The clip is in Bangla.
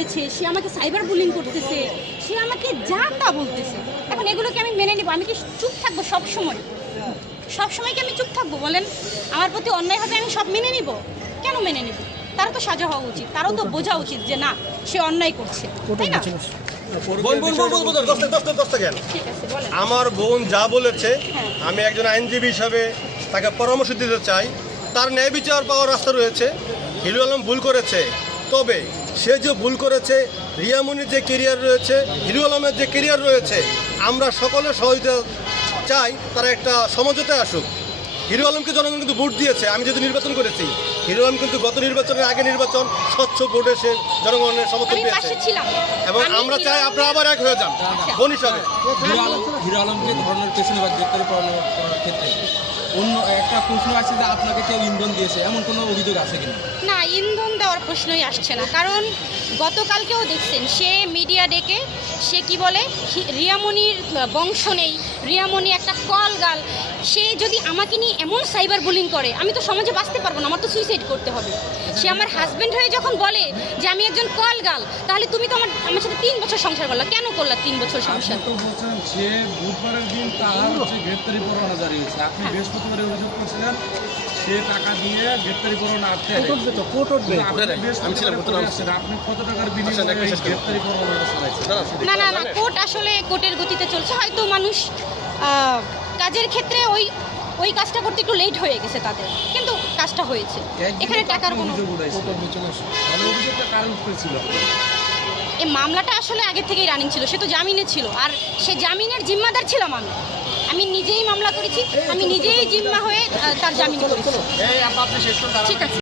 করেছে, সে আমাকে সাইবার বুলিং করতেছে, সে আমাকে যা তা বলতেছে। এখন এগুলোকে আমি মেনে নিব? আমি কি চুপ থাকবো সবসময়? সবসময় কি আমি চুপ থাকবো বলেন? আমার প্রতি অন্যায় হবে, আমি সব মেনে নিব? কেন মেনে নিব? তারা তো সাজা হওয়া উচিত, তারও তো বোঝা উচিত যে না, সে অন্যায় করছে, তাই না? ঠিক আছে, বলেন। আমার বোন যা বলেছে, হ্যাঁ। আমি একজন আইনজীবী হিসাবে তাকে পরামর্শ দিতে চাই। তার ন্যায় বিচার পাওয়ার রাস্তা রয়েছে। হিরু আলম ভুল করেছে, তবে সে যে ভুল করেছে, রিয়ামনির যে কেরিয়ার রয়েছে, হিরু আলমের যে কেরিয়ার রয়েছে, আমরা সকলের সহযোগিতা চাই। তারা একটা সমঝোতায় আসুক। হিরু আলমকে জনগণ কিন্তু ভোট দিয়েছে, আমি যেহেতু নির্বাচন করেছি। হিরু আলম কিন্তু গত নির্বাচনের আগে নির্বাচন স্বচ্ছ ভোটে সে জনগণের সমর্থন আমি পেয়েছে পাশে ছিলাম এবং আমরা চাই আপনারা আবার এক হয়ে যান বোন হিসাবে। হিরো আলমকে ধরানোর পেছনে বা গ্রেপ্তারি করানোর ক্ষেত্রে অন্য একটা প্রশ্ন আছে যে আপনাকে কেউ ইন্ধন দিয়েছে, এমন কোনো অভিযোগ আছে কিনা? না, ইন্ধন দেওয়ার প্রশ্নই আসছে না। কারণ গতকালকেও দেখছেন সে মিডিয়া ডেকে সে কি বলে, রিয়ামনির বংশ নেই, রিয়ামনি একটা কল গাল। সে যদি আমাকে নিয়ে এমন সাইবার বুলিং করে, আমি তো সমাজে বাঁচতে পারবো না, আমার তো সুইসাইড করতে হবে। সে আমার হাজব্যান্ড হয়ে যখন বলে যে আমি একজন কল গাল, তাহলে তুমি তো আমার সাথে 3 বছর সংসার করলা, কেন করলা 3 বছর সংসার? তো বলছেন যে বুধবারের দিন তার গ্রেপ্তারি পরোয়ানা জারি হয়েছে, আপনি বৃহস্পতিবারে অভিযোগ করছিলেন সে টাকা দিয়ে গ্রেপ্তারি পরোয়ানা আটকে আপনি কত টাকার বিনিময়ে গ্রেপ্তারি পরোয়ানা চালাইছেন? না না না, কোর্ট আসলে কোর্টের গতিতে চলছে। হয়তো মানুষ কাজের ক্ষেত্রে ওই কাজটা করতে একটু লেট হয়ে গেছে তাদের, কিন্তু কাজটা হয়েছে। এখানে টাকার কোনো অভিযোগটা কারণ ছিল এই মামলাটা আসলে আগে থেকেই রানিং ছিল, সে তো জামিনে ছিল, আর সে জামিনের জিম্মাদার ছিলাম আমি নিজেই মামলা করেছি, আমি নিজেই জিম্মা হয়ে তার জামিন করেছি। ঠিক আছে।